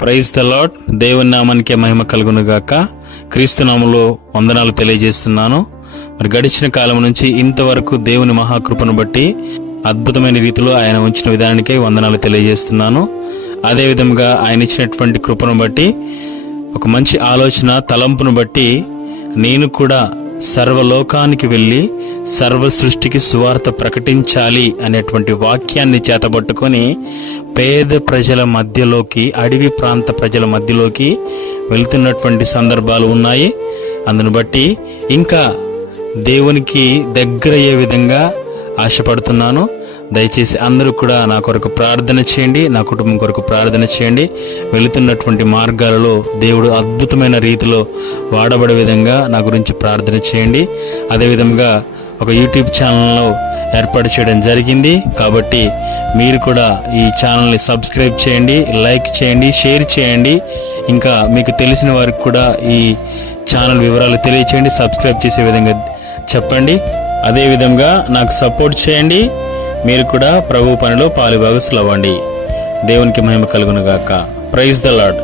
Praise the lord. దేవుని నామానికే మహిమ కలుగును గాక. క్రీస్తు నామములో వందనాలు తెలియజేస్తున్నాను. మరి గడిచిన కాలం నుంచి ఇంతవరకు దేవుని మహాకృపను బట్టి అద్భుతమైన రీతిలో ఆయన ఉంచిన విధానానికై వందనాలు తెలియజేస్తున్నాను. అదేవిధంగా ఆయన ఇచ్చినటువంటి కృపను బట్టి, ఒక మంచి ఆలోచన తలంపును బట్టి నేను కూడా సర్వలోకానికి వెళ్ళి సర్వ సృష్టికి సువార్త ప్రకటించాలి అనేటువంటి వాక్యాన్ని చేతబట్టుకొని పేద ప్రజల మధ్యలోకి, అడవి ప్రాంత ప్రజల మధ్యలోకి వెళ్తున్నటువంటి సందర్భాలు ఉన్నాయి. అందును బట్టి ఇంకా దేవునికి దగ్గరయ్యే విధంగా ఆశపడుతున్నాను. దయచేసి అందరూ కూడా నా కొరకు ప్రార్థన చేయండి, నా కుటుంబం కొరకు ప్రార్థన చేయండి. వెళుతున్నటువంటి మార్గాలలో దేవుడు అద్భుతమైన రీతిలో వాడబడే విధంగా నా గురించి ప్రార్థన చేయండి. అదేవిధంగా ఒక యూట్యూబ్ ఛానల్లో ఏర్పాటు చేయడం జరిగింది. కాబట్టి మీరు కూడా ఈ ఛానల్ని సబ్స్క్రైబ్ చేయండి, లైక్ చేయండి, షేర్ చేయండి. ఇంకా మీకు తెలిసిన వారికి కూడా ఈ ఛానల్ వివరాలు తెలియచేయండి, సబ్స్క్రైబ్ చేసే విధంగా చెప్పండి. అదేవిధంగా నాకు సపోర్ట్ చేయండి. మీరు కూడా ప్రభు పనిలో పాలుభాగస్తులు అవ్వండి. దేవునికి మహిమ కలుగును గాక. Praise the lord.